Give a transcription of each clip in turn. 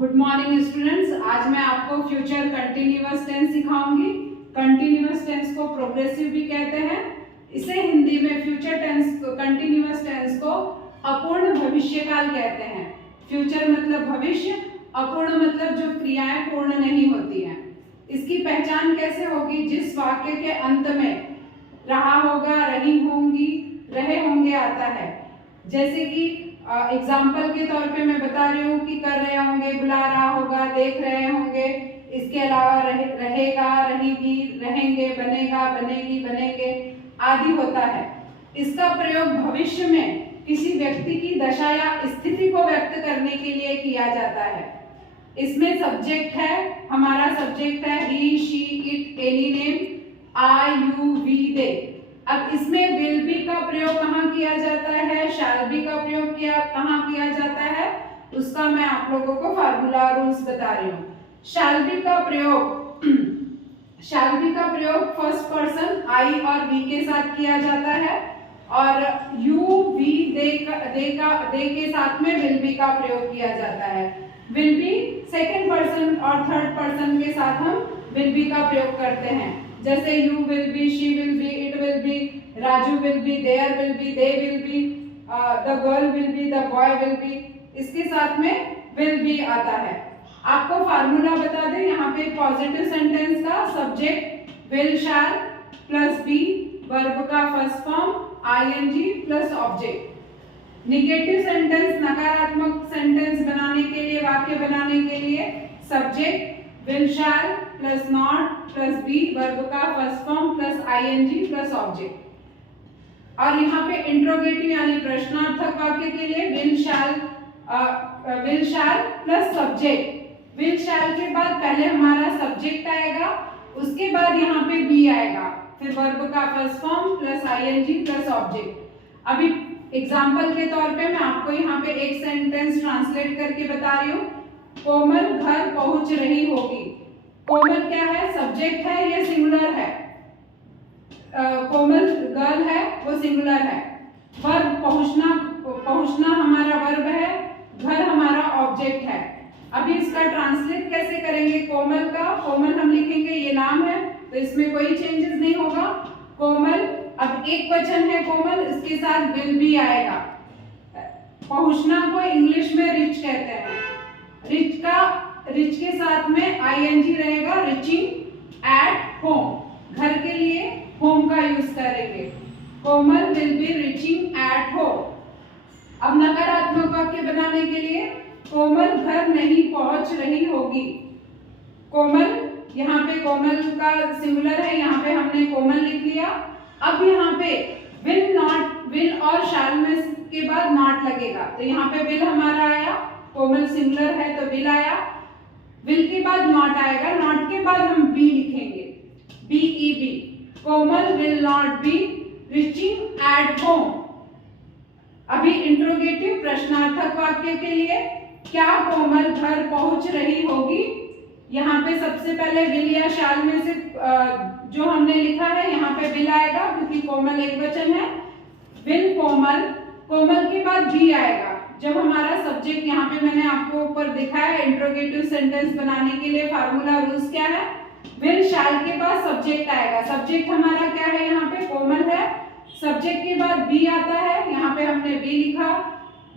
Good morning students. आज मैं आपको फ्यूचर कंटिन्यूअस टेंस सिखाऊंगी। कंटिन्यूअस टेंस को प्रोग्रेसिव भी कहते हैं। इसे हिंदी में फ्यूचर टेंस कंटिन्यूअस टेंस को अपूर्ण भविष्यकाल कहते हैं। फ्यूचर मतलब भविष्य, अपूर्ण मतलब जो क्रियाएं पूर्ण नहीं होती हैं। इसकी पहचान कैसे होगी? जिस वाक्य के अंत में रहा होगा, रही होंगी, रहे होंगे आता है। जैसे कि एग्जाम्पल के तौर पे मैं बता रही हूँ कि कर रहे होंगे, बुला रहा होगा, देख रहे होंगे। इसके अलावा रहेगा, रहेगी, रहेंगे, बनेगा, बनेगी, बनेंगे आदि होता है। इसका प्रयोग भविष्य में किसी व्यक्ति की दशा या स्थिति को व्यक्त करने के लिए किया जाता है। इसमें सब्जेक्ट है, हमारा सब्जेक्ट है he, she, it, any name, I, you, we, they. अब इसमें विल बी का प्रयोग कहाँ किया जाता है, शैल बी का प्रयोग कहाँ किया जाता है, उसका मैं आप लोगों को फार्मूला रूल्स बता रही हूँ। शैल बी का प्रयोग फर्स्ट पर्सन आई और वी के साथ किया जाता है, और यू, वी, दे के साथ में विल बी का प्रयोग किया जाता है। विल बी सेकेंड पर्सन और थर्ड पर्सन के साथ हम विल बी का प्रयोग करते हैं। जैसे you will be, she will be, it will be, Raju will be, there will be, they will be, the girl will be, the boy will be, इसके साथ में विल बी आता है। आपको फार्मूला बता दें, यहाँ पे पॉजिटिव सेंटेंस का subject will, shall plus be, verb का first form ING plus object. Negative sentence, नकारात्मक सेंटेंस बनाने के लिए, वाक्य बनाने के लिए subject will, shall plus not plus be, verb का first form plus ING plus object. और यहाँ पे इंट्रोगेटिव यानी प्रश्नार्थक वाक्य के लिए will, shall plus subject. Will, shall के बाद पहले हमारा सब्जेक्ट आएगा, उसके बाद यहाँ पे बी आएगा, फिर वर्ब का first form plus ING plus object. अभी एग्जाम्पल के तौर पे मैं आपको यहाँ पे एक सेंटेंस ट्रांसलेट करके बता रही हूँ। कोमल घर पहुंच रही होगी। कोमल क्या है? सब्जेक्ट है, ये सिंगुलर है। कोमल गर्ल है, वो सिंगुलर है। वर्ब पहुंचना हमारा वर्ब है, घर हमारा ऑब्जेक्ट है। अभी इसका ट्रांसलेट कैसे करेंगे? कोमल हम लिखेंगे, ये नाम है तो इसमें कोई चेंजेस नहीं होगा। कोमल, अब एक वचन है कोमल, इसके साथ विल भी आएगा। पहुंचना को इंग्लिश में रिच कहते हैं। रिच के साथ में आईएनजी रहेगा, रिचिंग एट होम। घर के लिए होम का यूज करेंगे। Komal will be reaching at home. अब नकारात्मक वाक्य बनाने के लिए कोमल घर नहीं पहुंच रही होगी। कोमल, यहाँ पे कोमल का सिंगुलर है, यहाँ पे हमने कोमल लिख लिया। अब यहाँ पे विल और शैल में के बाद नॉट लगेगा, तो यहाँ पे विल हमारा आया, कोमल सिंगुलर है तो विल आया। विल के बाद नॉट आएगा, नॉट के बाद हम बी लिखेंगे, BEB। Komal will not be reaching at home. अभी इंट्रोगेटिव प्रश्नार्थक वाक्य के लिए, क्या कोमल घर पहुंच रही होगी? यहाँ पे सबसे पहले विल या शैल में से जो हमने लिखा है, यहाँ पे विल आएगा क्योंकि कोमल एक वचन है। विल कोमल के बाद बी आएगा। जब हमारा सब्जेक्ट, यहाँ पे मैंने आपको ऊपर दिखाया है इंट्रोगेटिव सेंटेंस बनाने के लिए फार्मूला रूल्स क्या है। विल, शैल के बाद सब्जेक्ट आएगा। सब्जेक्ट हमारा क्या है? यहाँ पे कोमल है। सब्जेक्ट के बाद बी आता है, यहाँ पे हमने बी लिखा।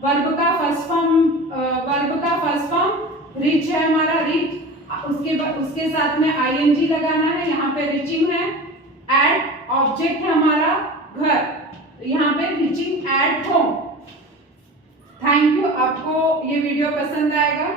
वर्ब का फर्स्ट फॉर्म रिच है हमारा, रिच। उसके साथ में आईएनजी लगाना है, यहाँ पे रिचिंग है। एट ऑब्जेक्ट है हमारा घर, यहाँ पे reaching at home. Thank you. आपको ये वीडियो पसंद आएगा।